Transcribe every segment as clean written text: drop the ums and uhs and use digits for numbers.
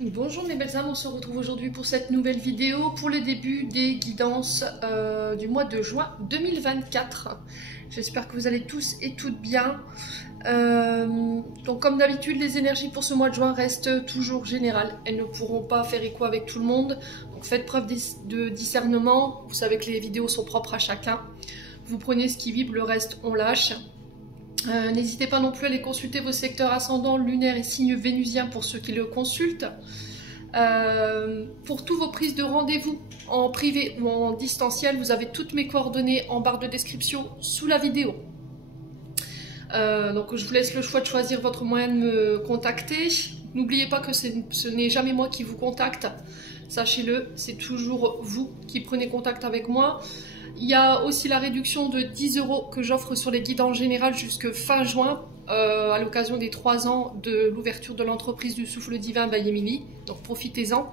Bonjour mes belles âmes, on se retrouve aujourd'hui pour cette nouvelle vidéo pour le début des guidances du mois de juin 2024. J'espère que vous allez tous et toutes bien. Donc comme d'habitude, les énergies pour ce mois de juin restent toujours générales. Elles ne pourront pas faire écho avec tout le monde. Donc faites preuve de discernement. Vous savez que les vidéos sont propres à chacun. Vous prenez ce qui vibre, le reste on lâche. N'hésitez pas non plus à aller consulter vos secteurs ascendants, lunaires et signes vénusiens pour ceux qui le consultent. Pour tous vos prises de rendez-vous en privé ou en distanciel, vous avez toutes mes coordonnées en barre de description sous la vidéo. Donc je vous laisse le choix de choisir votre moyen de me contacter. N'oubliez pas que ce n'est jamais moi qui vous contacte. Sachez-le, c'est toujours vous qui prenez contact avec moi. Il y a aussi la réduction de 10 € que j'offre sur les guidances générales jusque fin juin, à l'occasion des 3 ans de l'ouverture de l'entreprise du Souffle Divin by Emily. Donc profitez-en.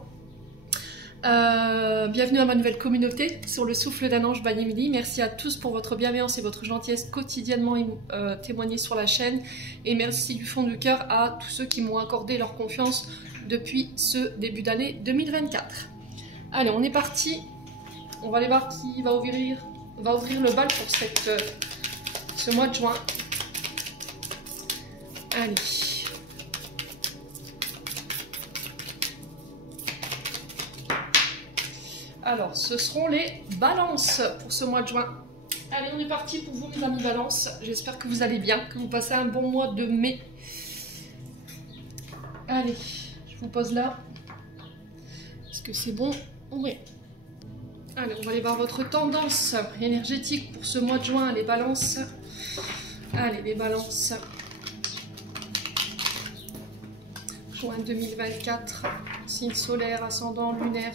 Bienvenue à ma nouvelle communauté sur le Souffle d'un Ange by Emily. Merci à tous pour votre bienveillance et votre gentillesse quotidiennement témoignée sur la chaîne. Et merci du fond du cœur à tous ceux qui m'ont accordé leur confiance depuis ce début d'année 2024. Allez, on est parti. On va aller voir qui va ouvrir le bal pour ce mois de juin. Allez. Alors, ce seront les balances pour ce mois de juin. Allez, on est parti pour vous, mes amis balances. J'espère que vous allez bien, que vous passez un bon mois de mai. Allez, je vous pose là. Est-ce que c'est bon? Oui. Allez, on va aller voir votre tendance énergétique pour ce mois de juin, les balances. Allez, les balances. Juin 2024, signe solaire, ascendant, lunaire.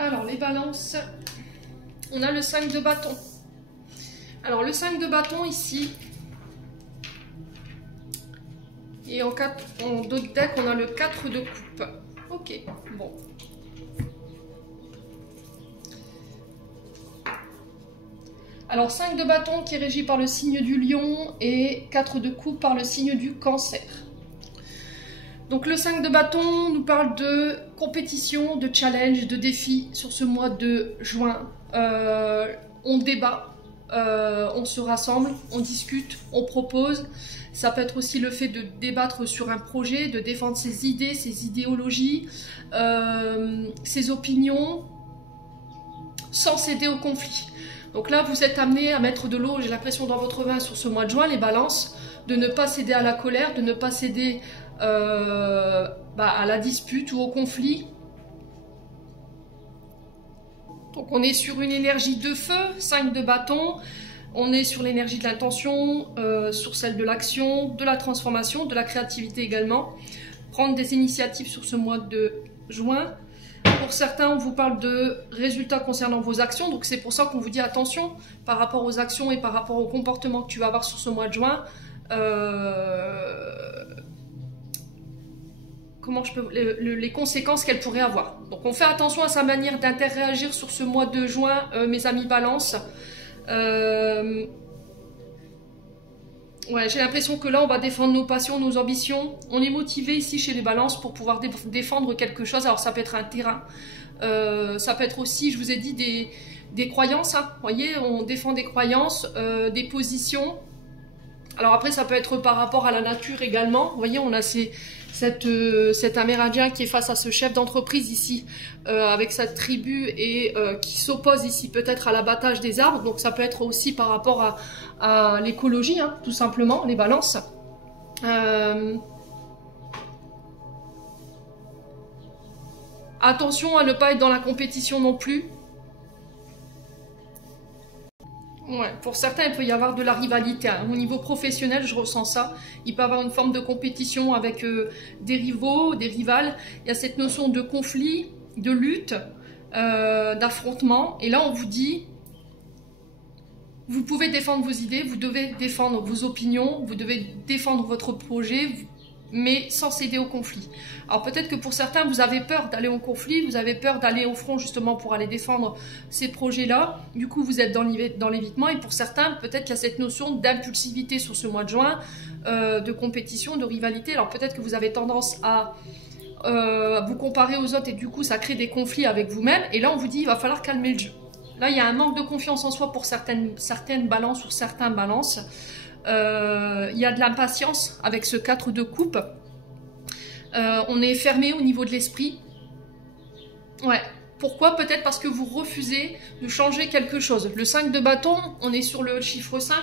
Alors, les balances, on a le 5 de bâton. Alors, le 5 de bâton ici, et en d'autres decks, on a le 4 de coupe. Ok, bon. Alors, 5 de bâton qui est régi par le signe du lion et 4 de coupe par le signe du cancer. Donc le 5 de bâton nous parle de compétition, de challenge, de défi sur ce mois de juin. On débat, on se rassemble, on discute, on propose. Ça peut être aussi le fait de débattre sur un projet, de défendre ses idées, ses idéologies, ses opinions, sans céder au conflit. Donc là, vous êtes amené à mettre de l'eau, j'ai l'impression, dans votre vin sur ce mois de juin, les balances, de ne pas céder à la colère, de ne pas céder à la dispute ou au conflit. Donc on est sur une énergie de feu, 5 de bâton, on est sur l'énergie de l'intention, sur celle de l'action, de la transformation, de la créativité également. Prendre des initiatives sur ce mois de juin. Pour certains, on vous parle de résultats concernant vos actions, donc c'est pour ça qu'on vous dit attention par rapport aux actions et par rapport au comportement que tu vas avoir sur ce mois de juin. Les conséquences qu'elle pourrait avoir. Donc on fait attention à sa manière d'interréagir sur ce mois de juin, mes amis balance. Ouais, j'ai l'impression que là on va défendre nos passions, nos ambitions. On est motivé ici chez les balances pour pouvoir défendre quelque chose. Alors ça peut être un terrain, ça peut être aussi, je vous ai dit, des croyances. Hein. Vous voyez, on défend des croyances, des positions. Alors après ça peut être par rapport à la nature également. Vous voyez, on a cet Amérindien qui est face à ce chef d'entreprise ici, avec sa tribu et qui s'oppose ici peut-être à l'abattage des arbres. Donc ça peut être aussi par rapport à l'écologie, hein, tout simplement, les balances. Attention à ne pas être dans la compétition non plus. Ouais, pour certains, il peut y avoir de la rivalité. Hein. Au niveau professionnel, je ressens ça. Il peut y avoir une forme de compétition avec des rivaux, des rivales. Il y a cette notion de conflit, de lutte, d'affrontement. Et là, on vous dit, vous pouvez défendre vos idées, vous devez défendre vos opinions, vous devez défendre votre projet, mais sans céder au conflit. Alors peut-être que pour certains, vous avez peur d'aller au conflit, vous avez peur d'aller au front justement pour aller défendre ces projets-là. Du coup, vous êtes dans l'évitement. Et pour certains, peut-être qu'il y a cette notion d'impulsivité sur ce mois de juin, de compétition, de rivalité. Alors peut-être que vous avez tendance à vous comparer aux autres et du coup, ça crée des conflits avec vous-même. Et là, on vous dit, il va falloir calmer le jeu. Là, il y a un manque de confiance en soi pour certaines balances ou certains balances. Il y a de l'impatience avec ce 4 de coupe. On est fermé au niveau de l'esprit. Ouais. Pourquoi? Peut-être parce que vous refusez de changer quelque chose. Le 5 de bâton, on est sur le chiffre 5.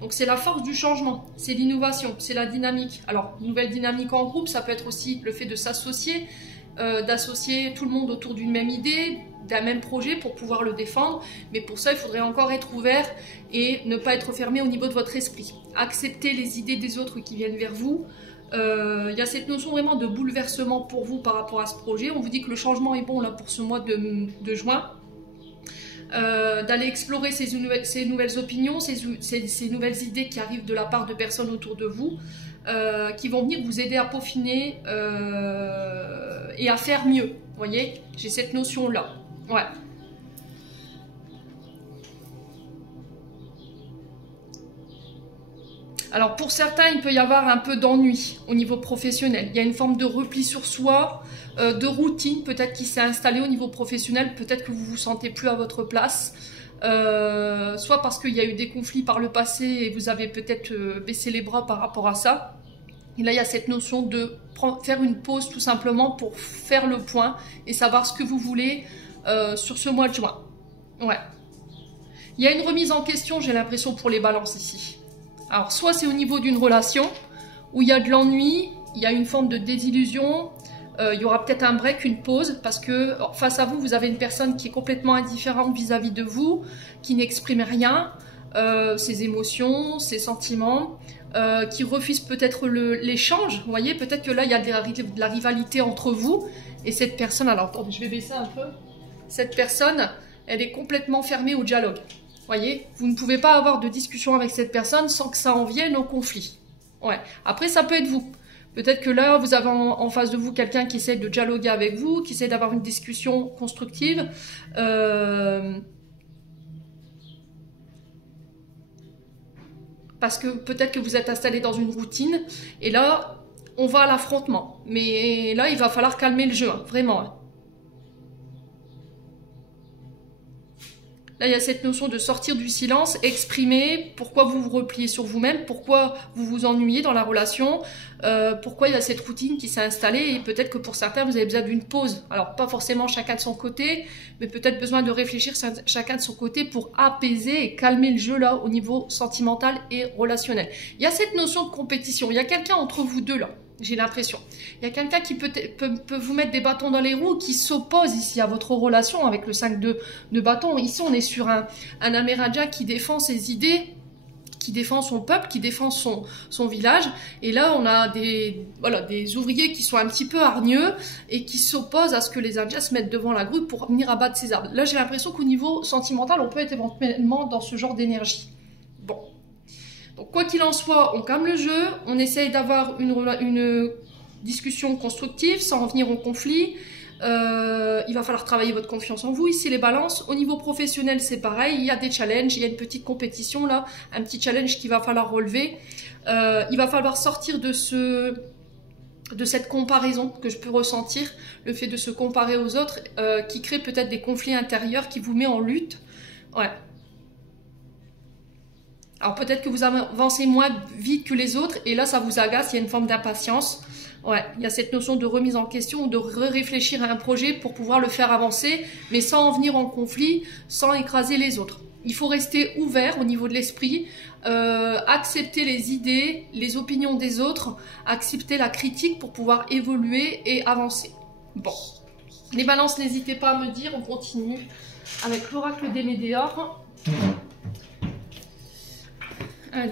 Donc c'est la force du changement, c'est l'innovation, c'est la dynamique. Alors, nouvelle dynamique en groupe, ça peut être aussi le fait de s'associer, d'associer tout le monde autour d'une même idée, d'un même projet pour pouvoir le défendre. Mais pour ça, il faudrait encore être ouvert et ne pas être fermé au niveau de votre esprit. Accepter les idées des autres qui viennent vers vous. Il y a cette notion vraiment de bouleversement pour vous par rapport à ce projet. On vous dit que le changement est bon là pour ce mois de juin. D'aller explorer ces nouvelles opinions, ces nouvelles idées qui arrivent de la part de personnes autour de vous, qui vont venir vous aider à peaufiner et à faire mieux. Vous voyez, j'ai cette notion-là. Ouais. Alors pour certains, il peut y avoir un peu d'ennui au niveau professionnel. Il y a une forme de repli sur soi, de routine peut-être qui s'est installée au niveau professionnel. Peut-être que vous vous sentez plus à votre place. Soit parce qu'il y a eu des conflits par le passé et vous avez peut-être baissé les bras par rapport à ça. Et là, il y a cette notion de faire une pause tout simplement pour faire le point et savoir ce que vous voulez sur ce mois de juin. Ouais. Il y a une remise en question, j'ai l'impression, pour les balances ici. Alors, soit c'est au niveau d'une relation où il y a de l'ennui, il y a une forme de désillusion, il y aura peut-être un break, une pause, parce que face à vous, vous avez une personne qui est complètement indifférente vis-à-vis de vous, qui n'exprime rien, ses émotions, ses sentiments, qui refuse peut-être l'échange. Vous voyez, peut-être que là, il y a de la rivalité entre vous et cette personne. Alors, attendez, je vais baisser un peu. Cette personne, elle est complètement fermée au dialogue. Voyez, vous ne pouvez pas avoir de discussion avec cette personne sans que ça en vienne au conflit. Ouais. Après, ça peut être vous. Peut-être que là, vous avez en face de vous quelqu'un qui essaie de dialoguer avec vous, qui essaie d'avoir une discussion constructive. Parce que peut-être que vous êtes installé dans une routine. Et là, on va à l'affrontement. Mais là, il va falloir calmer le jeu, hein, vraiment. Hein. Là, il y a cette notion de sortir du silence, exprimer pourquoi vous vous repliez sur vous-même, pourquoi vous vous ennuyez dans la relation, pourquoi il y a cette routine qui s'est installée et peut-être que pour certains, vous avez besoin d'une pause. Alors, pas forcément chacun de son côté, mais peut-être besoin de réfléchir chacun de son côté pour apaiser et calmer le jeu là au niveau sentimental et relationnel. Il y a cette notion de compétition. Il y a quelqu'un entre vous deux là. J'ai l'impression. Il y a quelqu'un qui peut vous mettre des bâtons dans les roues, qui s'oppose ici à votre relation avec le 5 de bâtons. Ici, on est sur un Amérindien qui défend ses idées, qui défend son peuple, qui défend son village. Et là, on a des ouvriers qui sont un petit peu hargneux et qui s'opposent à ce que les Indiens se mettent devant la grue pour venir abattre ces arbres. Là, j'ai l'impression qu'au niveau sentimental, on peut être éventuellement dans ce genre d'énergie. Bon. Donc quoi qu'il en soit, on calme le jeu, on essaye d'avoir une discussion constructive sans en venir au conflit. Il va falloir travailler votre confiance en vous. Ici les balances, au niveau professionnel c'est pareil, il y a des challenges, il y a une petite compétition là, un petit challenge qu'il va falloir relever. Il va falloir sortir de cette comparaison que je peux ressentir, le fait de se comparer aux autres, qui crée peut-être des conflits intérieurs, qui vous met en lutte. Ouais. Alors peut-être que vous avancez moins vite que les autres et là ça vous agace, il y a une forme d'impatience. Ouais, il y a cette notion de remise en question, de réfléchir à un projet pour pouvoir le faire avancer, mais sans en venir en conflit, sans écraser les autres. Il faut rester ouvert au niveau de l'esprit, accepter les idées, les opinions des autres, accepter la critique pour pouvoir évoluer et avancer. Bon, les balances, n'hésitez pas à me dire, on continue avec l'oracle des Médéors. Allez.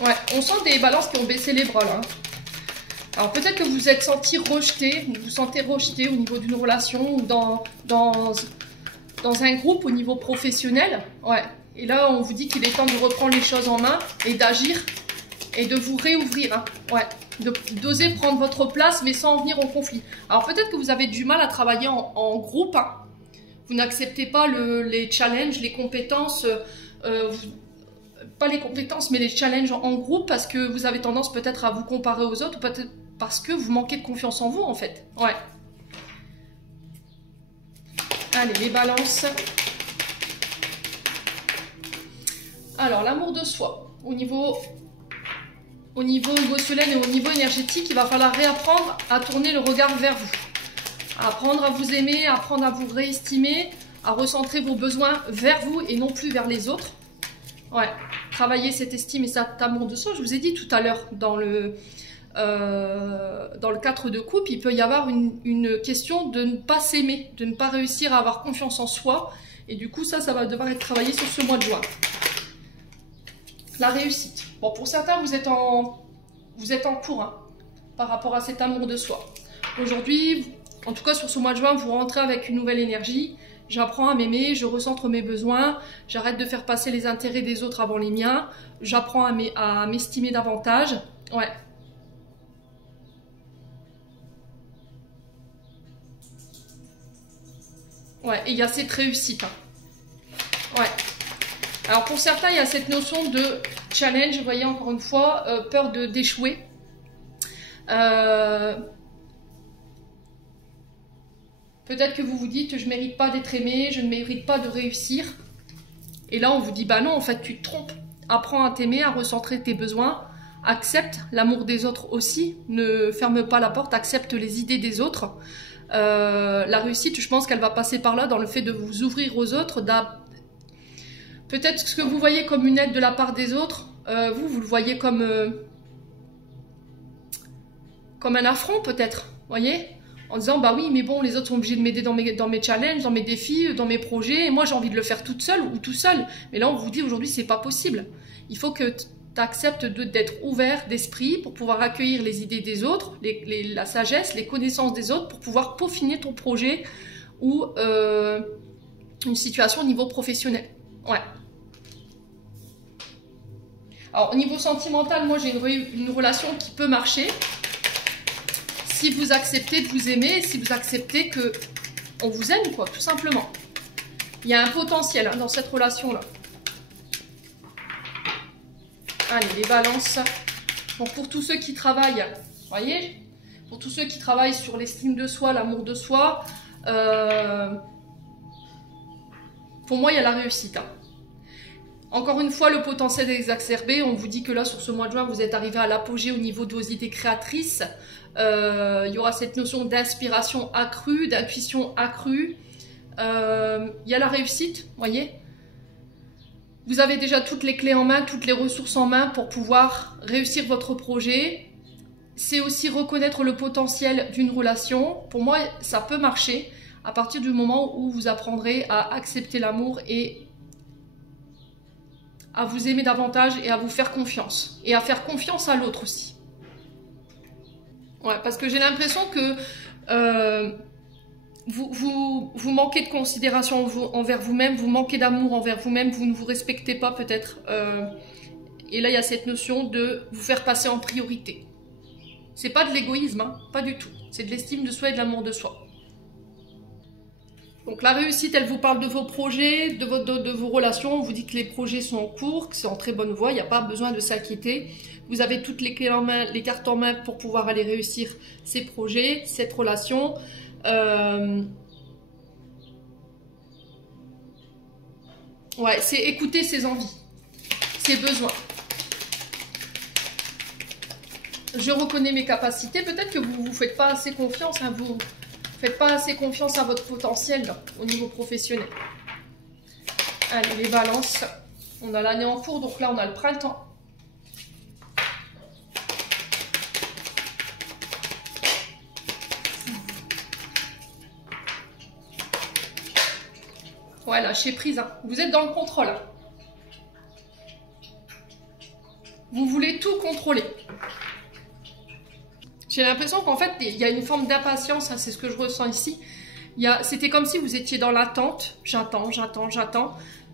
Ouais. on sent des balances qui ont baissé les bras là. Alors peut-être que vous vous êtes senti rejeté, vous vous sentez rejeté au niveau d'une relation ou dans un groupe au niveau professionnel. Ouais. Et là, on vous dit qu'il est temps de reprendre les choses en main et d'agir et de vous réouvrir. Hein. Ouais. D'oser prendre votre place, mais sans en venir en conflit. Alors peut-être que vous avez du mal à travailler en groupe. Hein. Vous n'acceptez pas les challenges, les compétences, pas les compétences, mais les challenges en groupe parce que vous avez tendance peut-être à vous comparer aux autres, ou peut-être parce que vous manquez de confiance en vous en fait. Ouais. Allez, les balances. Alors, l'amour de soi, au niveau émotionnel et au niveau énergétique, il va falloir réapprendre à tourner le regard vers vous. Apprendre à vous aimer, apprendre à vous réestimer, à recentrer vos besoins vers vous et non plus vers les autres. Ouais, travailler cette estime et cet amour de soi. Je vous ai dit tout à l'heure dans le 4 de coupe, il peut y avoir une question de ne pas s'aimer, de ne pas réussir à avoir confiance en soi. Et du coup, ça va devoir être travaillé sur ce mois de juin. La réussite. Bon, pour certains, vous êtes en cours hein, par rapport à cet amour de soi. Aujourd'hui, en tout cas sur ce mois de juin, vous rentrez avec une nouvelle énergie. J'apprends à m'aimer, je recentre mes besoins, j'arrête de faire passer les intérêts des autres avant les miens, j'apprends à m'estimer davantage. Ouais. Ouais, et il y a cette réussite. Hein. Ouais. Alors pour certains, il y a cette notion de challenge, vous voyez encore une fois, peur d'échouer. Peut-être que vous vous dites, je ne mérite pas d'être aimé, je ne mérite pas de réussir. Et là, on vous dit, bah non, en fait, tu te trompes. Apprends à t'aimer, à recentrer tes besoins. Accepte l'amour des autres aussi. Ne ferme pas la porte, accepte les idées des autres. La réussite, je pense qu'elle va passer par là, dans le fait de vous ouvrir aux autres. Peut-être ce que vous voyez comme une aide de la part des autres, vous le voyez comme un affront peut-être, voyez, en disant bah oui mais bon les autres sont obligés de m'aider dans mes challenges, dans mes défis, dans mes projets, et moi j'ai envie de le faire toute seule ou tout seul. Mais là on vous dit aujourd'hui c'est pas possible. Il faut que tu acceptes d'être ouvert d'esprit pour pouvoir accueillir les idées des autres, la sagesse, les connaissances des autres pour pouvoir peaufiner ton projet ou une situation au niveau professionnel. Ouais. Alors au niveau sentimental, moi j'ai une relation qui peut marcher. Si vous acceptez de vous aimer, si vous acceptez que on vous aime, quoi, tout simplement. Il y a un potentiel hein, dans cette relation-là. Allez, les balances. Donc pour tous ceux qui travaillent, vous voyez, pour tous ceux qui travaillent sur l'estime de soi, l'amour de soi, pour moi, il y a la réussite. Hein. Encore une fois, le potentiel est exacerbé. On vous dit que là, sur ce mois de juin, vous êtes arrivé à l'apogée au niveau de vos idées créatrices. Il y aura cette notion d'inspiration accrue, d'intuition accrue. Il y a la réussite, vous voyez. Vous avez déjà toutes les clés en main, toutes les ressources en main pour pouvoir réussir votre projet. C'est aussi reconnaître le potentiel d'une relation. Pour moi, ça peut marcher à partir du moment où vous apprendrez à accepter l'amour et à vous aimer davantage et à vous faire confiance. Et à faire confiance à l'autre aussi. Ouais, parce que j'ai l'impression que vous manquez de considération envers vous-même, vous manquez d'amour envers vous-même, vous ne vous respectez pas peut-être. Et là, il y a cette notion de vous faire passer en priorité. C'est pas de l'égoïsme, hein, pas du tout. C'est de l'estime de soi et de l'amour de soi. Donc la réussite, elle vous parle de vos projets, de vos relations. On vous dit que les projets sont en cours, que c'est en très bonne voie, il n'y a pas besoin de s'inquiéter. Vous avez toutes les clés en main, les cartes en main pour pouvoir aller réussir ces projets, cette relation. Ouais, c'est écouter ses envies, ses besoins. Je reconnais mes capacités. Peut-être que vous ne vous faites pas assez confiance, hein, vous faites pas assez confiance à votre potentiel là, au niveau professionnel. Allez, les balances. On a l'année en cours, donc là, on a le printemps. Ouais, lâchez prise. Hein. Vous êtes dans le contrôle. Hein. Vous voulez tout contrôler. J'ai l'impression qu'en fait, il y a une forme d'impatience, hein, c'est ce que je ressens ici. C'était comme si vous étiez dans l'attente. J'attends,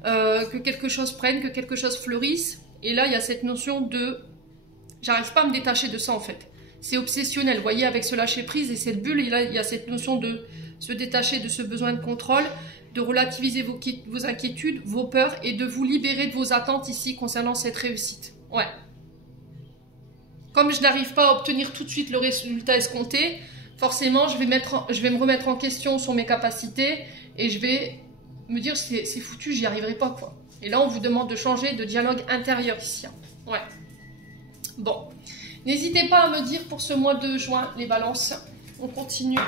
que quelque chose prenne, que quelque chose fleurisse. Et là, il y a cette notion de... J'arrive pas à me détacher de ça, en fait. C'est obsessionnel, vous voyez, avec ce lâcher-prise et cette bulle. Et là, il y a cette notion de se détacher de ce besoin de contrôle, de relativiser vos inquiétudes, vos peurs et de vous libérer de vos attentes ici concernant cette réussite. Ouais. Comme je n'arrive pas à obtenir tout de suite le résultat escompté, forcément, je vais me remettre en question sur mes capacités et je vais me dire c'est foutu, j'y arriverai pas, quoi. Et là, on vous demande de changer de dialogue intérieur ici. Hein. Ouais. Bon. N'hésitez pas à me dire pour ce mois de juin, les balances. On continue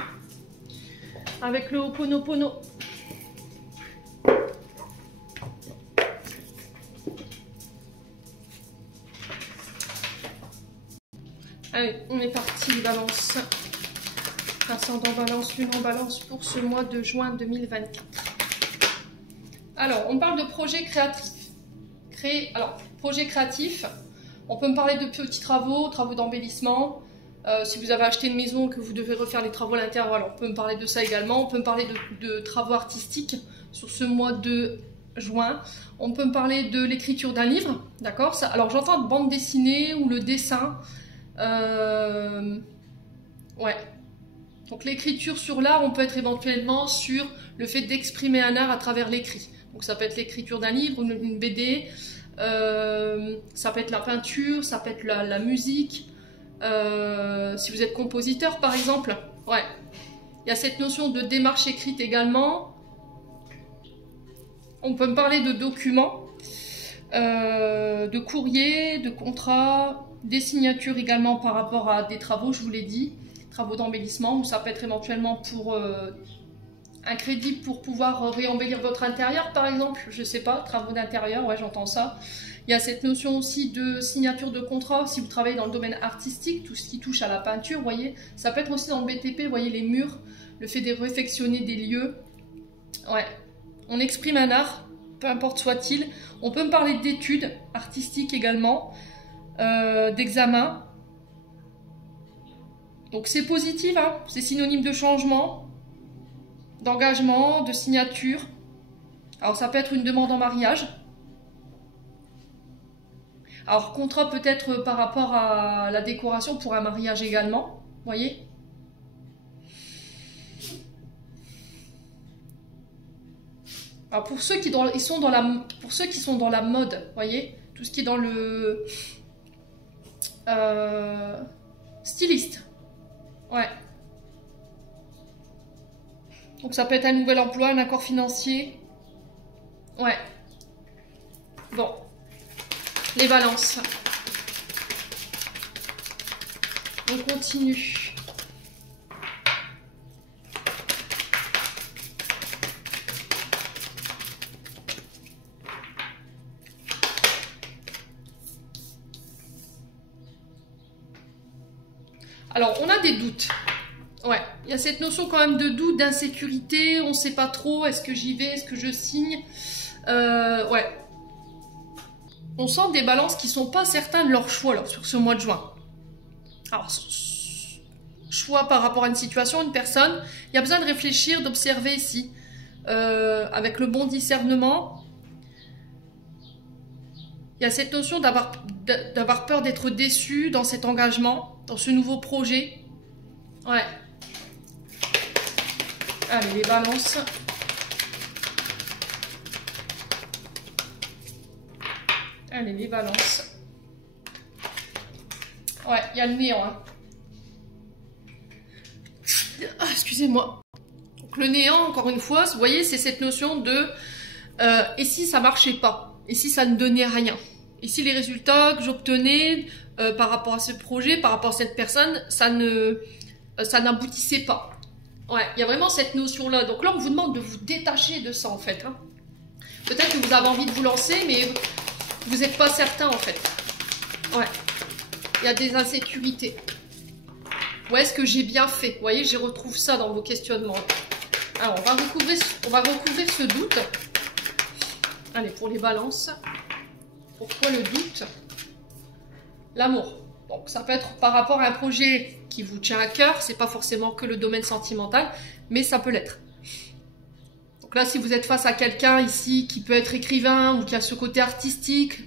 avec le Ho'oponopono. Allez, on est parti, les balances. Ascendant balance, lune en balance pour ce mois de juin 2024. Alors, on parle de projet créatif. Projet créatif, on peut me parler de petits travaux d'embellissement. Si vous avez acheté une maison que vous devez refaire les travaux à l'intérieur, alors on peut me parler de ça également. On peut me parler de travaux artistiques sur ce mois de juin. On peut me parler de l'écriture d'un livre, d'accord? Alors, j'entends bande dessinée ou le dessin. Ouais. Donc l'écriture sur l'art, on peut être éventuellement sur le fait d'exprimer un art à travers l'écrit. Donc ça peut être l'écriture d'un livre, une BD, ça peut être la peinture, ça peut être la musique. Si vous êtes compositeur par exemple, ouais. Il y a cette notion de démarche écrite également. On peut me parler de documents, de courriers, de contrats, des signatures également par rapport à des travaux, je vous l'ai dit. Travaux d'embellissement, ou ça peut être éventuellement pour un crédit pour pouvoir réembellir votre intérieur par exemple, je sais pas, travaux d'intérieur, ouais j'entends ça. Il y a cette notion aussi de signature de contrat, si vous travaillez dans le domaine artistique, tout ce qui touche à la peinture, vous voyez, ça peut être aussi dans le BTP, vous voyez les murs, le fait de réfectionner des lieux, ouais, on exprime un art, peu importe soit-il, on peut me parler d'études artistiques également, d'examens. Donc c'est positif, hein, c'est synonyme de changement, d'engagement, de signature. Alors ça peut être une demande en mariage. Alors contrat peut-être par rapport à la décoration pour un mariage également, vous voyez. Alors pour ceux qui sont dans la mode, vous voyez, tout ce qui est dans le styliste. Ouais. Donc ça peut être un nouvel emploi, un accord financier. Ouais. Bon. Les balances. On continue. Alors, on a des doutes. Ouais, il y a cette notion quand même de doute, d'insécurité. On ne sait pas trop, est-ce que j'y vais, est-ce que je signe? Ouais. On sent des balances qui ne sont pas certains de leur choix là, sur ce mois de juin. Alors, choix par rapport à une situation, une personne. Il y a besoin de réfléchir, d'observer ici. Avec le bon discernement. Il y a cette notion d'avoir peur d'être déçu dans cet engagement, dans ce nouveau projet. Ouais. Allez, les balances. Allez, les balances. Ouais, il y a le néant. Hein. Ah, excusez-moi. Donc le néant, encore une fois, vous voyez, c'est cette notion de et si ça marchait pas? Et si ça ne donnait rien? Et si les résultats que j'obtenais par rapport à ce projet, par rapport à cette personne, ça n'aboutissait pas? Ouais, il y a vraiment cette notion-là. Donc là, on vous demande de vous détacher de ça, en fait. Hein. Peut-être que vous avez envie de vous lancer, mais vous n'êtes pas certain, en fait. Ouais. Il y a des insécurités. Ouais, est-ce que j'ai bien fait? Vous voyez, je retrouve ça dans vos questionnements. Alors, on va recouvrir ce doute. Allez, pour les balances. Pourquoi le doute? L'amour. Donc ça peut être par rapport à un projet qui vous tient à cœur, c'est pas forcément que le domaine sentimental, mais ça peut l'être. Donc là, si vous êtes face à quelqu'un ici qui peut être écrivain ou qui a ce côté artistique,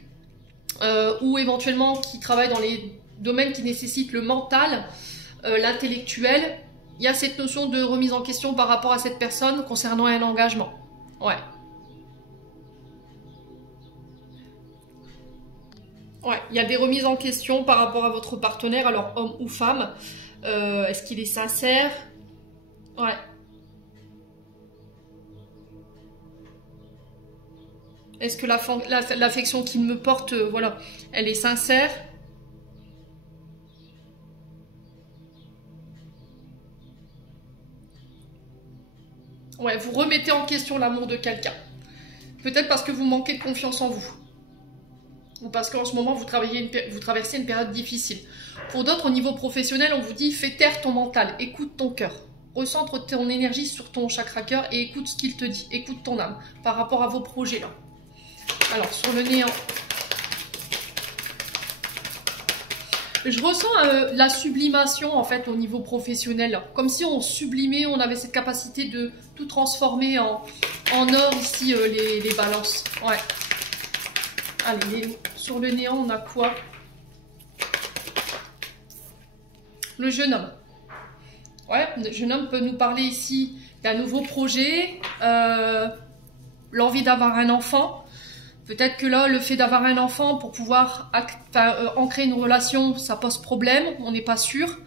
ou éventuellement qui travaille dans les domaines qui nécessitent le mental, l'intellectuel, il y a cette notion de remise en question par rapport à cette personne concernant un engagement. Ouais. Ouais, il y a des remises en question par rapport à votre partenaire, alors homme ou femme. Est-ce qu'il est sincère? Ouais. Est-ce que l'affection qu'il me porte, voilà, elle est sincère? Ouais, vous remettez en question l'amour de quelqu'un. Peut-être parce que vous manquez de confiance en vous. Ou parce qu'en ce moment, vous traversez une période difficile. Pour d'autres, au niveau professionnel, on vous dit, fais taire ton mental, écoute ton cœur. Recentre ton énergie sur ton chakra cœur et écoute ce qu'il te dit. Écoute ton âme par rapport à vos projets là. Alors, sur le néant, je ressens la sublimation en fait au niveau professionnel. Comme si on sublimait, on avait cette capacité de tout transformer en or ici, les balances. Ouais. Allez, sur le néant, on a quoi? Le jeune homme. Ouais, le jeune homme peut nous parler ici d'un nouveau projet, l'envie d'avoir un enfant. Peut-être que là, le fait d'avoir un enfant pour pouvoir ancrer une relation, ça pose problème, on n'est pas sûr.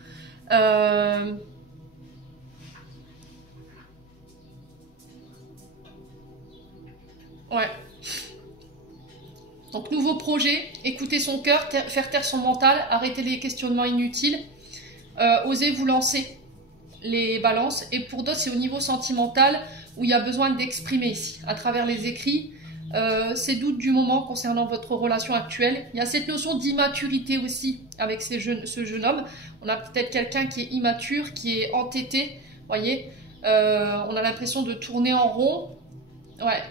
Ouais. Donc, nouveau projet, écouter son cœur, faire taire son mental, arrêter les questionnements inutiles, oser vous lancer les balances. Et pour d'autres, c'est au niveau sentimental où il y a besoin d'exprimer ici, à travers les écrits, ces doutes du moment concernant votre relation actuelle. Il y a cette notion d'immaturité aussi avec ce jeune homme. On a peut-être quelqu'un qui est immature, qui est entêté, voyez. On a l'impression de tourner en rond. Ouais.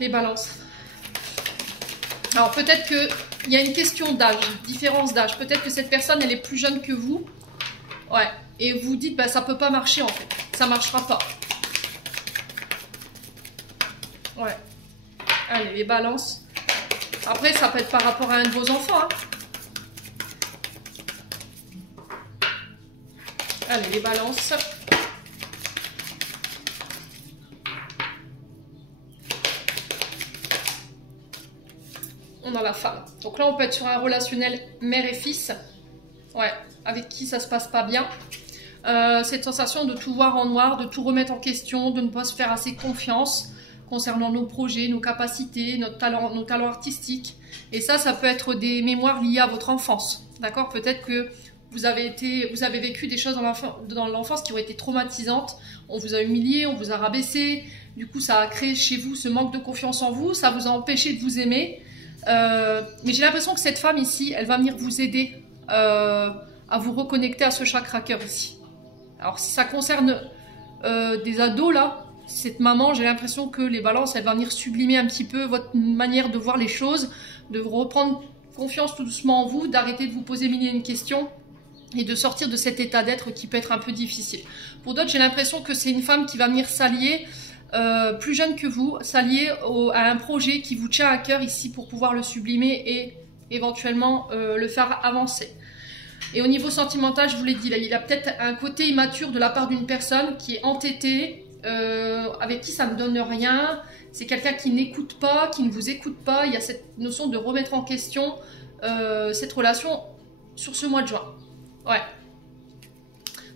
Les balances. Alors peut-être qu'il y a une question d'âge, différence d'âge. Peut-être que cette personne, elle est plus jeune que vous. Ouais. Et vous dites, bah, ça peut pas marcher en fait. Ça marchera pas. Ouais. Allez, les balances. Après, ça peut être par rapport à un de vos enfants. Hein. Allez, les balances. On a la femme. Donc là, on peut être sur un relationnel mère et fils. Ouais, avec qui ça se passe pas bien. Cette sensation de tout voir en noir, de tout remettre en question, de ne pas se faire assez confiance concernant nos projets, nos capacités, nos talents artistiques. Et ça peut être des mémoires liées à votre enfance. D'accord? Peut-être que vous avez vécu des choses dans l'enfance qui ont été traumatisantes. On vous a humilié, on vous a rabaissé. Du coup, ça a créé chez vous ce manque de confiance en vous. Ça vous a empêché de vous aimer. Mais j'ai l'impression que cette femme ici, elle va venir vous aider à vous reconnecter à ce chakra cœur ici. Alors si ça concerne des ados là, cette maman, j'ai l'impression que les balances, elle va venir sublimer un petit peu votre manière de voir les choses, de reprendre confiance tout doucement en vous, d'arrêter de vous poser mille et une questions et de sortir de cet état d'être qui peut être un peu difficile. Pour d'autres, j'ai l'impression que c'est une femme qui va venir s'allier, plus jeune que vous, s'allier à un projet qui vous tient à cœur ici pour pouvoir le sublimer et éventuellement le faire avancer. Et au niveau sentimental, je vous l'ai dit, là, il y a peut-être un côté immature de la part d'une personne qui est entêtée, avec qui ça ne donne rien. C'est quelqu'un qui n'écoute pas, qui ne vous écoute pas. Il y a cette notion de remettre en question cette relation sur ce mois de juin. Ouais.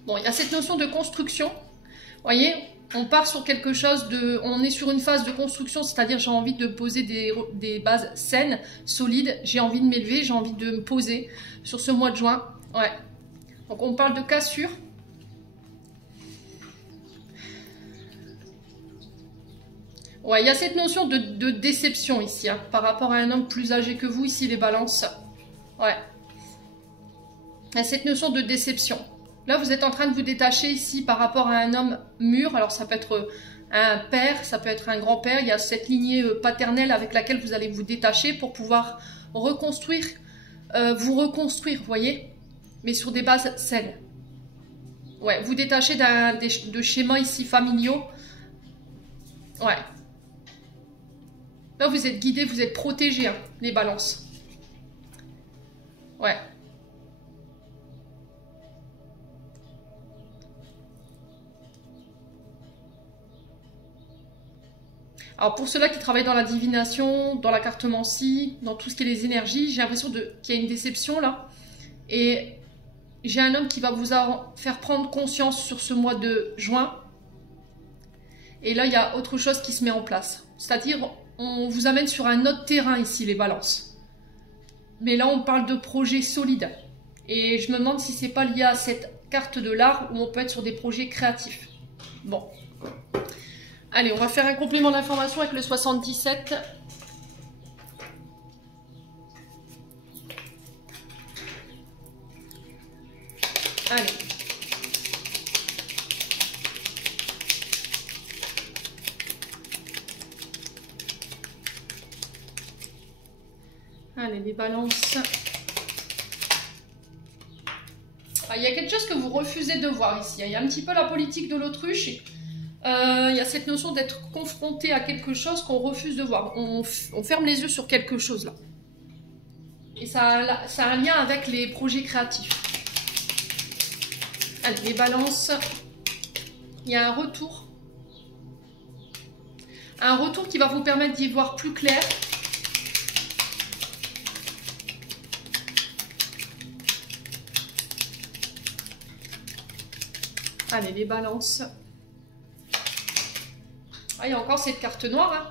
Bon, il y a cette notion de construction. Vous voyez, on part sur quelque chose de... On est sur une phase de construction, c'est-à-dire j'ai envie de poser des bases saines, solides. J'ai envie de m'élever, j'ai envie de me poser sur ce mois de juin. Ouais. Donc on parle de cassure. Ouais, il y a cette notion de déception ici, hein, par rapport à un homme plus âgé que vous, ici les balances. Ouais. Il y a cette notion de déception. Là, vous êtes en train de vous détacher ici par rapport à un homme mûr. Alors ça peut être un père, ça peut être un grand-père, il y a cette lignée paternelle avec laquelle vous allez vous détacher pour pouvoir reconstruire, vous reconstruire, vous voyez, mais sur des bases saines. Ouais, vous détachez de schémas ici familiaux. Ouais. Là, vous êtes guidés, vous êtes protégés, hein, les balances. Ouais. Alors pour ceux-là qui travaillent dans la divination, dans la cartomancie, dans tout ce qui est les énergies, j'ai l'impression qu'il y a une déception là. Et j'ai un homme qui va vous faire prendre conscience sur ce mois de juin. Et là, il y a autre chose qui se met en place. C'est-à-dire, on vous amène sur un autre terrain ici, les balances. Mais là, on parle de projets solides. Et je me demande si c'est pas lié à cette carte de l'art où on peut être sur des projets créatifs. Bon. Allez, on va faire un complément d'information avec le 77. Allez. Allez, les balances. Ah, il y a quelque chose que vous refusez de voir ici. Il y a un petit peu la politique de l'autruche. Il y a cette notion d'être confronté à quelque chose qu'on refuse de voir. On ferme les yeux sur quelque chose là. Et ça a un lien avec les projets créatifs. Allez, les balances. Il y a un retour. Un retour qui va vous permettre d'y voir plus clair. Allez, les balances. Ah, il y a encore cette carte noire. Hein.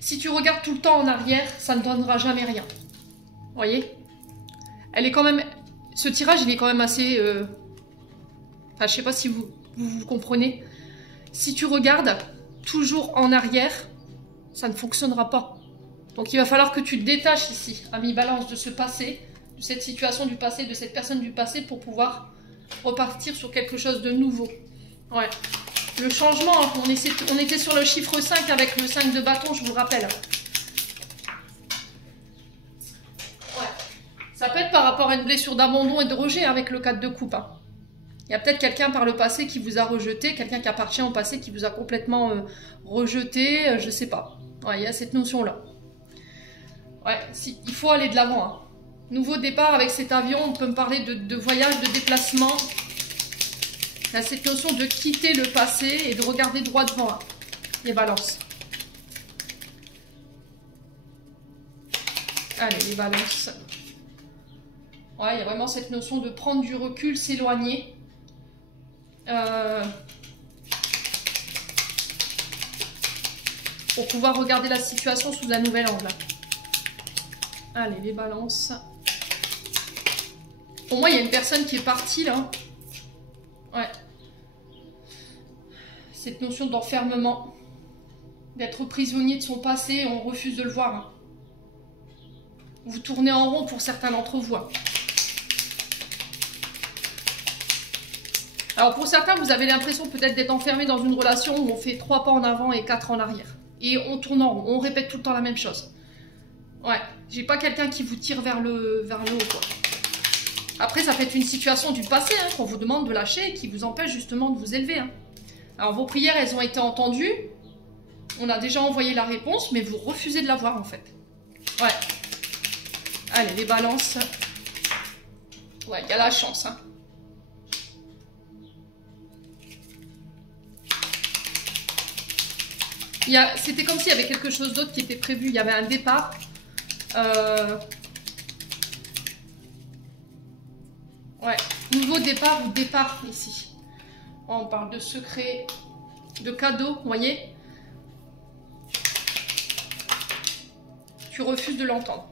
Si tu regardes tout le temps en arrière, ça ne donnera jamais rien. Vous voyez? Elle est quand même... Ce tirage, il est quand même assez... Enfin, je sais pas si vous comprenez. Si tu regardes toujours en arrière, ça ne fonctionnera pas. Donc, il va falloir que tu te détaches ici, ami balance, de ce passé, de cette situation du passé, de cette personne du passé, pour pouvoir repartir sur quelque chose de nouveau. Ouais. Le changement, on était sur le chiffre 5 avec le 5 de bâton, je vous rappelle. Ouais. Ça peut être par rapport à une blessure d'abandon et de rejet avec le 4 de coupe. Hein. Il y a peut-être quelqu'un par le passé qui vous a rejeté, quelqu'un qui appartient au passé qui vous a complètement rejeté, je sais pas. Ouais, il y a cette notion-là. Ouais, il faut aller de l'avant. Hein. Nouveau départ avec cet avion, on peut me parler de voyage, de déplacement. Il y a cette notion de quitter le passé et de regarder droit devant. Hein. Les balances. Allez, les balances. Ouais, il y a vraiment cette notion de prendre du recul, s'éloigner. Pour pouvoir regarder la situation sous un nouvel angle. Allez, les balances. Pour moi, il y a une personne qui est partie, là. Ouais. Cette notion d'enfermement. D'être prisonnier de son passé, on refuse de le voir. Hein. Vous tournez en rond pour certains d'entre vous. Hein. Alors, pour certains, vous avez l'impression peut-être d'être enfermé dans une relation où on fait 3 pas en avant et 4 en arrière. Et on tourne en rond, on répète tout le temps la même chose. Ouais, j'ai pas quelqu'un qui vous tire vers le haut, quoi. Après, ça peut être une situation du passé, hein, qu'on vous demande de lâcher et qui vous empêche justement de vous élever. Hein. Alors, vos prières, elles ont été entendues. On a déjà envoyé la réponse, mais vous refusez de la voir, en fait. Ouais. Allez, les balances. Ouais, il y a la chance, hein. C'était comme s'il y avait quelque chose d'autre qui était prévu. Il y avait un départ. Ouais, nouveau départ ou départ ici. On parle de secret, de cadeau, vous voyez. Tu refuses de l'entendre.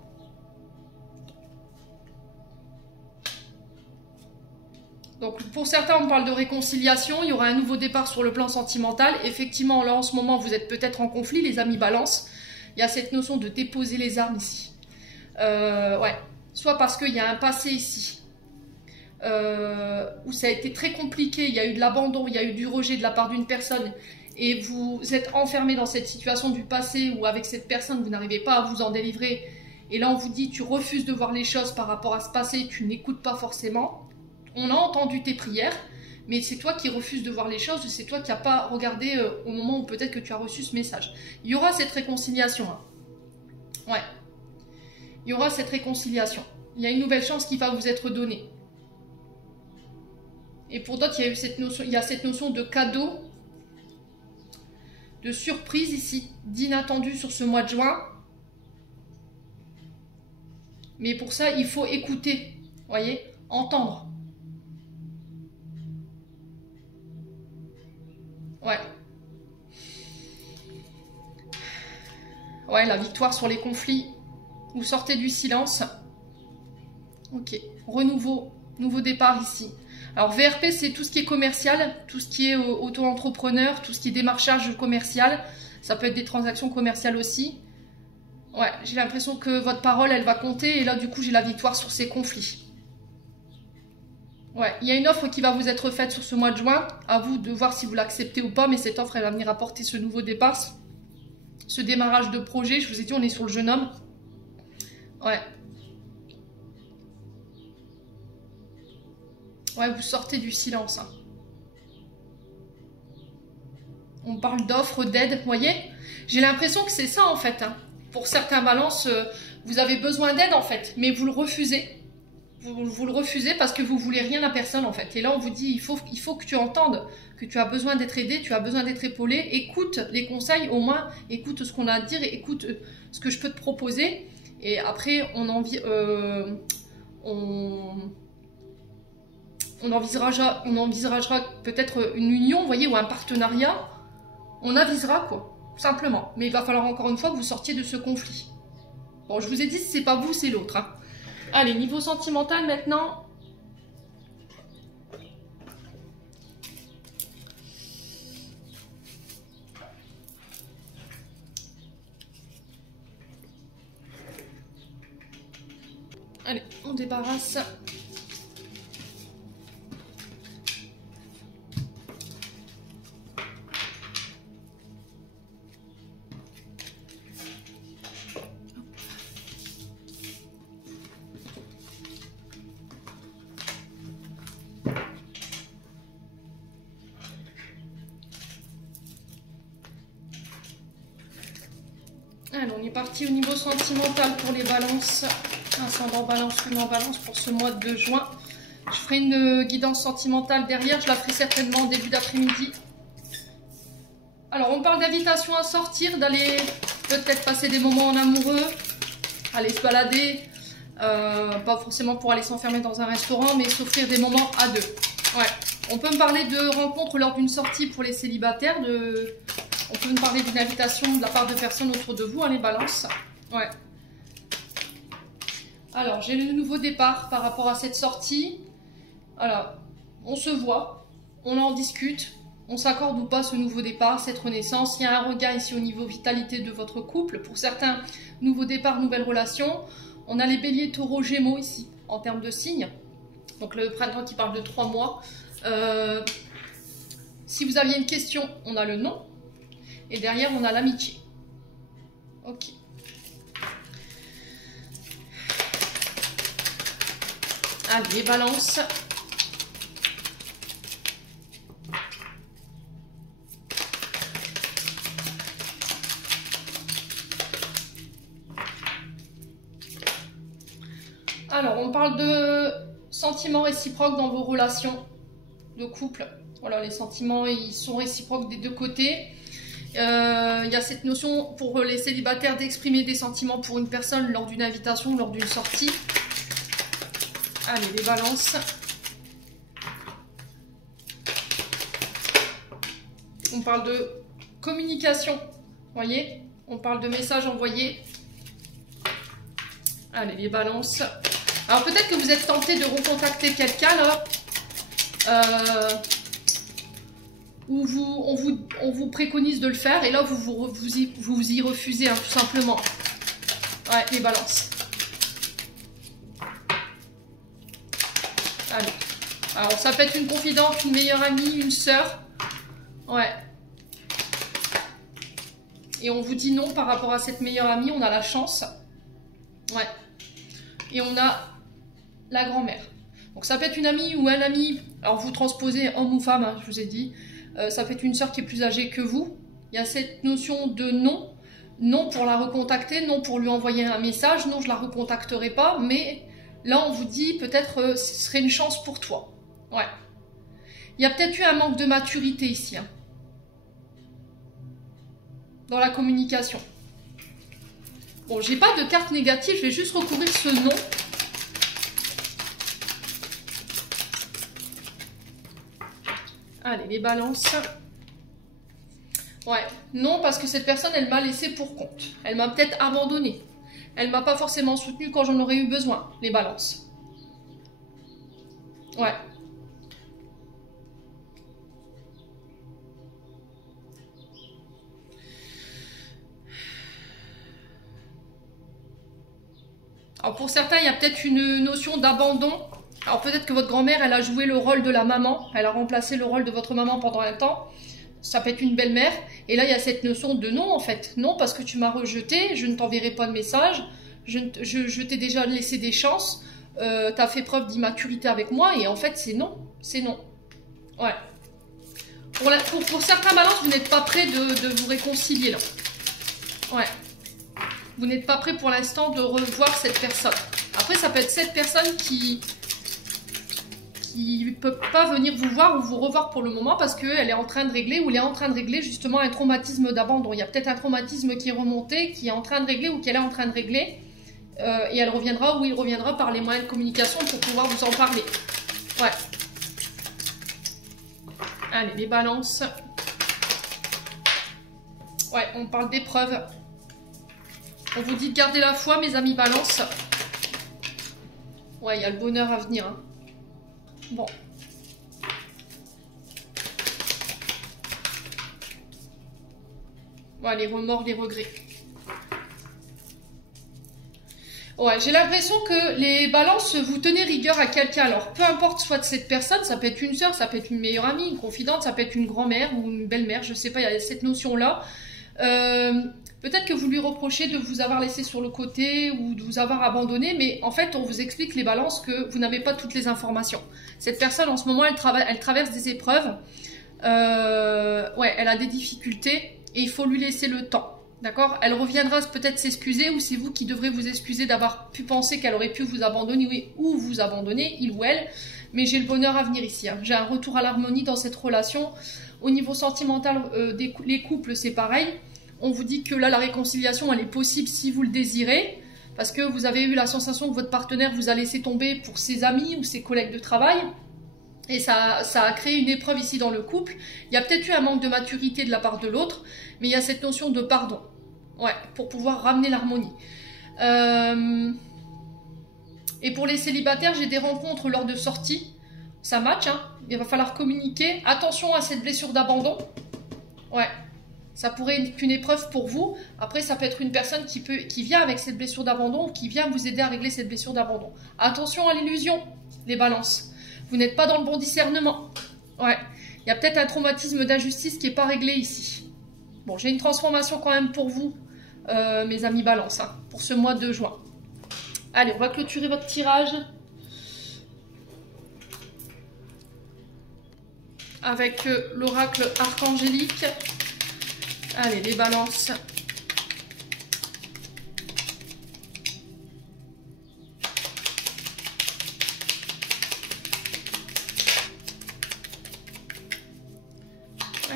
Donc pour certains, on parle de réconciliation. Il y aura un nouveau départ sur le plan sentimental. Effectivement, là en ce moment, vous êtes peut-être en conflit, les amis balance. Il y a cette notion de déposer les armes ici. Ouais, soit parce qu'il y a un passé ici. où ça a été très compliqué, il y a eu de l'abandon, il y a eu du rejet de la part d'une personne, et vous êtes enfermé dans cette situation du passé où avec cette personne, vous n'arrivez pas à vous en délivrer, et là on vous dit tu refuses de voir les choses par rapport à ce passé, tu n'écoutes pas forcément, on a entendu tes prières, mais c'est toi qui refuses de voir les choses, c'est toi qui n'as pas regardé au moment où peut-être que tu as reçu ce message. Il y aura cette réconciliation. Hein. Ouais. Il y aura cette réconciliation. Il y a une nouvelle chance qui va vous être donnée. Et pour d'autres, il y a eu cette notion, il y a cette notion de cadeau, de surprise ici, d'inattendu sur ce mois de juin. Mais pour ça, il faut écouter, voyez, entendre. Ouais. Ouais, la victoire sur les conflits. Vous sortez du silence. Ok. Renouveau. Nouveau départ ici. Alors VRP, c'est tout ce qui est commercial, tout ce qui est auto-entrepreneur, tout ce qui est démarchage commercial. Ça peut être des transactions commerciales aussi. Ouais, j'ai l'impression que votre parole, elle va compter. Et là, du coup, j'ai la victoire sur ces conflits. Ouais, il y a une offre qui va vous être faite sur ce mois de juin. À vous de voir si vous l'acceptez ou pas. Mais cette offre, elle va venir apporter ce nouveau départ. Ce démarrage de projet. Je vous ai dit, on est sur le jeune homme. Ouais. Ouais, vous sortez du silence. Hein. On parle d'offres, d'aide, vous voyez. J'ai l'impression que c'est ça, en fait. Hein. Pour certains balances, vous avez besoin d'aide, en fait. Mais vous le refusez. Vous le refusez parce que vous voulez rien à personne, en fait. Et là, on vous dit, il faut que tu entendes que tu as besoin d'être aidé, tu as besoin d'être épaulé. Écoute les conseils, au moins. Écoute ce qu'on a à dire, écoute ce que je peux te proposer. Et après, on envisagera peut-être une union, vous voyez, ou un partenariat. On avisera, quoi, tout simplement. Mais il va falloir encore une fois que vous sortiez de ce conflit. Bon, je vous ai dit, si c'est pas vous, c'est l'autre. Hein. Allez, niveau sentimental maintenant. Allez, on débarrasse. Allez, on est parti au niveau sentimental pour les balances. Ascendant balance, lunaire balance pour ce mois de juin. Je ferai une guidance sentimentale derrière. Je la ferai certainement en début d'après-midi. Alors, on parle d'invitation à sortir, d'aller peut-être passer des moments en amoureux, aller se balader. Pas forcément pour aller s'enfermer dans un restaurant, mais s'offrir des moments à deux. Ouais. On peut me parler de rencontres lors d'une sortie pour les célibataires. On peut me parler d'une invitation de la part de personnes autour de vous, hein, les balances. Ouais. Alors, j'ai le nouveau départ par rapport à cette sortie. Alors, on se voit, on en discute, on s'accorde ou pas ce nouveau départ, cette renaissance. Il y a un regain ici au niveau vitalité de votre couple. Pour certains, nouveau départ, nouvelle relation. On a les béliers, taureaux, gémeaux ici, en termes de signes. Donc le printemps qui parle de 3 mois. Si vous aviez une question, on a le nom. Et derrière, on a l'amitié. Ok. Allez, balance. Alors, on parle de sentiments réciproques dans vos relations de couple. Voilà, les sentiments, ils sont réciproques des deux côtés. Il y a cette notion pour les célibataires d'exprimer des sentiments pour une personne lors d'une invitation, lors d'une sortie. Allez, les balances. On parle de communication, voyez, on parle de messages envoyés. Allez, les balances. Alors peut-être que vous êtes tenté de recontacter quelqu'un là. Où on vous préconise de le faire et là vous y refusez, hein, tout simplement. Ouais, les balances. Allez. Alors, ça peut être une confidente, une meilleure amie, une sœur. Ouais. Et on vous dit non par rapport à cette meilleure amie. On a la chance. Ouais. Et on a la grand-mère. Donc, ça peut être une amie ou un ami. Alors, vous transposez homme ou femme, hein, je vous ai dit. Ça peut être une sœur qui est plus âgée que vous. Il y a cette notion de non. Non pour la recontacter, non pour lui envoyer un message. Non, je la recontacterai pas. Mais là, on vous dit peut-être ce serait une chance pour toi. Ouais. Il y a peut-être eu un manque de maturité ici. Hein, dans la communication. Bon, j'ai pas de carte négative. Je vais juste recouvrir ce non. Allez, les balances. Ouais, non, parce que cette personne, elle m'a laissé pour compte. Elle m'a peut-être abandonné. Elle m'a pas forcément soutenu quand j'en aurais eu besoin, les balances. Ouais. Alors pour certains, il y a peut-être une notion d'abandon. Alors peut-être que votre grand-mère, elle a joué le rôle de la maman. Elle a remplacé le rôle de votre maman pendant un temps. Ça peut être une belle-mère. Et là, il y a cette notion de non, en fait. Non, parce que tu m'as rejeté, je ne t'enverrai pas de message. Je t'ai déjà laissé des chances. Tu as fait preuve d'immaturité avec moi. Et en fait, c'est non. C'est non. Ouais. Pour certains balances, vous n'êtes pas prêt de vous réconcilier, là. Ouais. Vous n'êtes pas prêt pour l'instant de revoir cette personne. Après, ça peut être cette personne qui ne peut pas venir vous voir ou vous revoir pour le moment parce qu'elle est en train de régler ou elle est en train de régler justement un traumatisme d'abandon. Il y a peut-être un traumatisme qui est remonté, qui est en train de régler ou qu'elle est en train de régler. Et elle reviendra ou il reviendra par les moyens de communication pour pouvoir vous en parler. Ouais. Allez, les balances. Ouais, on parle d'épreuves. On vous dit de garder la foi, mes amis balance. Ouais, il y a le bonheur à venir. Hein. Bon. Ouais, les remords, les regrets. Ouais, j'ai l'impression que les balances, vous tenez rigueur à quelqu'un. Alors, peu importe soit de cette personne, ça peut être une sœur, ça peut être une meilleure amie, une confidente, ça peut être une grand-mère ou une belle-mère, je sais pas, il y a cette notion-là. Peut-être que vous lui reprochez de vous avoir laissé sur le côté ou de vous avoir abandonné, mais en fait, on vous explique les balances que vous n'avez pas toutes les informations. Cette personne, en ce moment, elle traverse des épreuves. Ouais, elle a des difficultés et il faut lui laisser le temps. D'accord? Elle reviendra peut-être s'excuser ou c'est vous qui devrez vous excuser d'avoir pu penser qu'elle aurait pu vous abandonner oui, ou vous abandonner, il ou elle. Mais j'ai le bonheur à venir ici. Hein. J'ai un retour à l'harmonie dans cette relation. Au niveau sentimental, les couples, c'est pareil. On vous dit que là, la réconciliation, elle est possible si vous le désirez. Parce que vous avez eu la sensation que votre partenaire vous a laissé tomber pour ses amis ou ses collègues de travail. Et ça a créé une épreuve ici dans le couple. Il y a peut-être eu un manque de maturité de la part de l'autre. Mais il y a cette notion de pardon. Ouais, pour pouvoir ramener l'harmonie. Et pour les célibataires, j'ai des rencontres lors de sorties. Ça match, hein. Il va falloir communiquer. Attention à cette blessure d'abandon. Ouais. Ça pourrait être une épreuve pour vous. Après, ça peut être une personne qui vient avec cette blessure d'abandon, qui vient vous aider à régler cette blessure d'abandon. Attention à l'illusion, les balances. Vous n'êtes pas dans le bon discernement. Ouais. Il y a peut-être un traumatisme d'injustice qui n'est pas réglé ici. Bon, j'ai une transformation quand même pour vous, mes amis balance, hein, pour ce mois de juin. Allez, on va clôturer votre tirage. Avec l'oracle archangélique. Allez, les balances.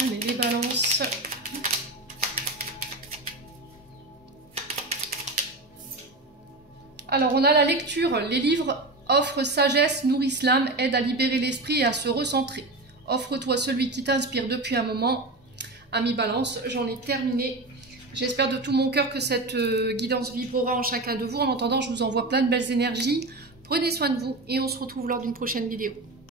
Allez, les balances. Alors, on a la lecture. Les livres offrent sagesse, nourrissent l'âme, aident à libérer l'esprit et à se recentrer. Offre-toi celui qui t'inspire depuis un moment. Ami Balance, j'en ai terminé. J'espère de tout mon cœur que cette guidance vibrera en chacun de vous. En attendant, je vous envoie plein de belles énergies. Prenez soin de vous et on se retrouve lors d'une prochaine vidéo.